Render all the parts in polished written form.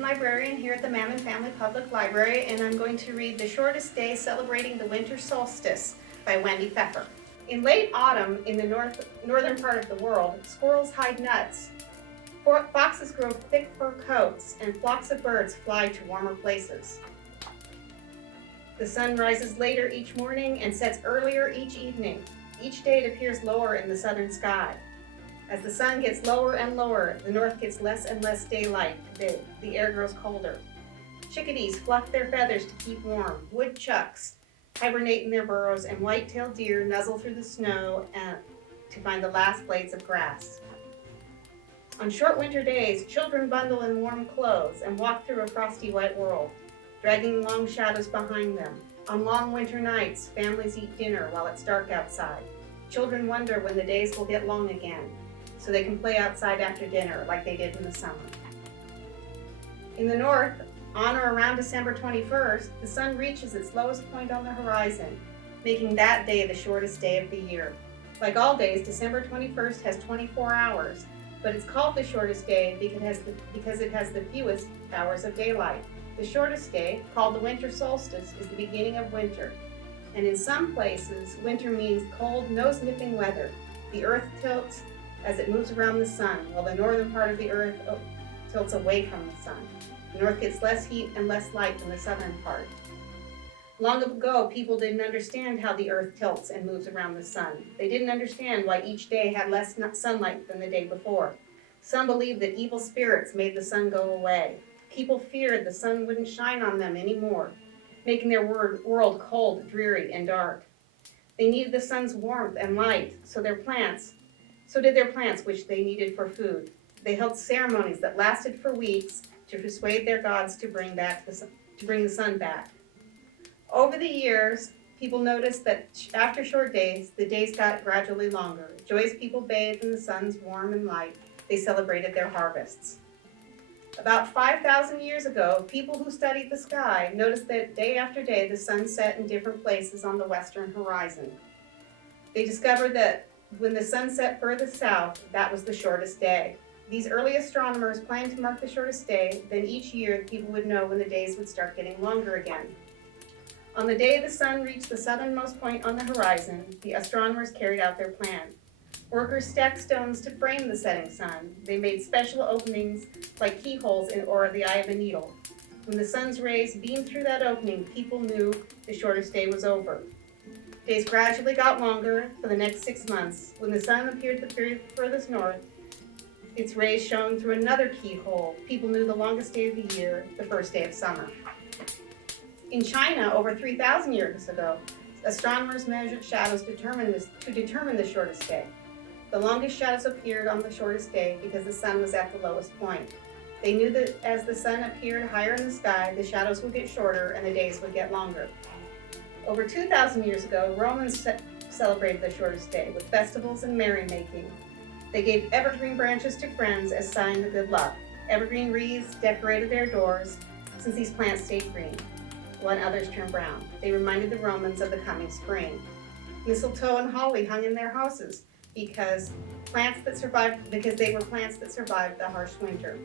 Dean Librarian here at the Mammon Family Public Library, and I'm going to read The Shortest Day Celebrating the Winter Solstice by Wendy Pfeffer. In late autumn in the northern part of the world, squirrels hide nuts, foxes grow thick fur coats, and flocks of birds fly to warmer places. The sun rises later each morning and sets earlier each evening. Each day it appears lower in the southern sky. As the sun gets lower and lower, the north gets less and less daylight. The air grows colder. Chickadees fluff their feathers to keep warm. Woodchucks hibernate in their burrows, and white-tailed deer nuzzle through the snow to find the last blades of grass. On short winter days, children bundle in warm clothes and walk through a frosty white world, dragging long shadows behind them. On long winter nights, families eat dinner while it's dark outside. Children wonder when the days will get long again, so they can play outside after dinner like they did in the summer. In the north, on or around December 21st, the sun reaches its lowest point on the horizon, making that day the shortest day of the year. Like all days, December 21st has 24 hours, but it's called the shortest day because it has the fewest hours of daylight. The shortest day, called the winter solstice, is the beginning of winter. And in some places, winter means cold, nose-nipping weather. The earth tilts as it moves around the sun, while the northern part of the earth tilts away from the sun. The north gets less heat and less light than the southern part. Long ago, people didn't understand how the earth tilts and moves around the sun. They didn't understand why each day had less sunlight than the day before. Some believed that evil spirits made the sun go away. People feared the sun wouldn't shine on them anymore, making their world cold, dreary, and dark. They needed the sun's warmth and light, so did their plants, which they needed for food. They held ceremonies that lasted for weeks to persuade their gods to bring the sun back. Over the years, people noticed that after short days, the days got gradually longer. Joyous people bathed in the sun's warmth and light. They celebrated their harvests. About 5,000 years ago, people who studied the sky noticed that day after day the sun set in different places on the western horizon. They discovered that when the sun set furthest south, that was the shortest day. These early astronomers planned to mark the shortest day, then each year people would know when the days would start getting longer again. On the day the sun reached the southernmost point on the horizon, the astronomers carried out their plan. Workers stacked stones to frame the setting sun. They made special openings like keyholes or the eye of a needle. When the sun's rays beamed through that opening, people knew the shortest day was over. Days gradually got longer for the next 6 months. When the sun appeared the furthest north, its rays shone through another keyhole. People knew the longest day of the year, the first day of summer. In China, over 3,000 years ago, astronomers measured shadows to determine the shortest day. The longest shadows appeared on the shortest day because the sun was at the lowest point. They knew that as the sun appeared higher in the sky, the shadows would get shorter and the days would get longer. Over 2,000 years ago, Romans celebrated the shortest day with festivals and merrymaking. They gave evergreen branches to friends as sign of good luck. Evergreen wreaths decorated their doors, since these plants stayed green, while others turned brown. They reminded the Romans of the coming spring. Mistletoe and holly hung in their houses because they were plants that survived the harsh winter.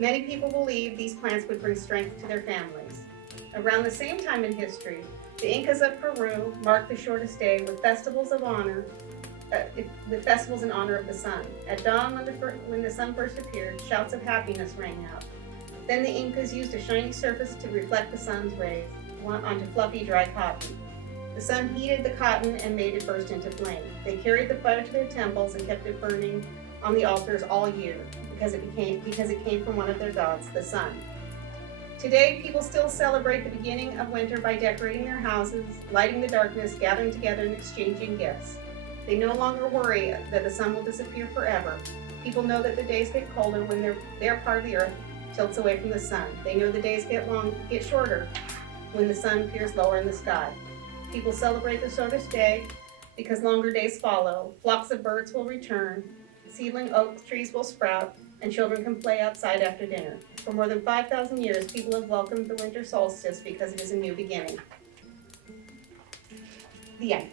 Many people believed these plants would bring strength to their families. Around the same time in history, the Incas of Peru marked the shortest day with festivals in honor of the sun. At dawn, when the sun first appeared, shouts of happiness rang out. Then the Incas used a shiny surface to reflect the sun's rays onto fluffy, dry cotton. The sun heated the cotton and made it burst into flame. They carried the fire to their temples and kept it burning on the altars all year because it came from one of their gods, the sun. Today, people still celebrate the beginning of winter by decorating their houses, lighting the darkness, gathering together, and exchanging gifts. They no longer worry that the sun will disappear forever. People know that the days get colder when their part of the earth tilts away from the sun. They know the days get shorter when the sun appears lower in the sky. People celebrate the shortest day because longer days follow. Flocks of birds will return, seedling oak trees will sprout, and children can play outside after dinner. For more than 5,000 years, people have welcomed the winter solstice because it is a new beginning. The end.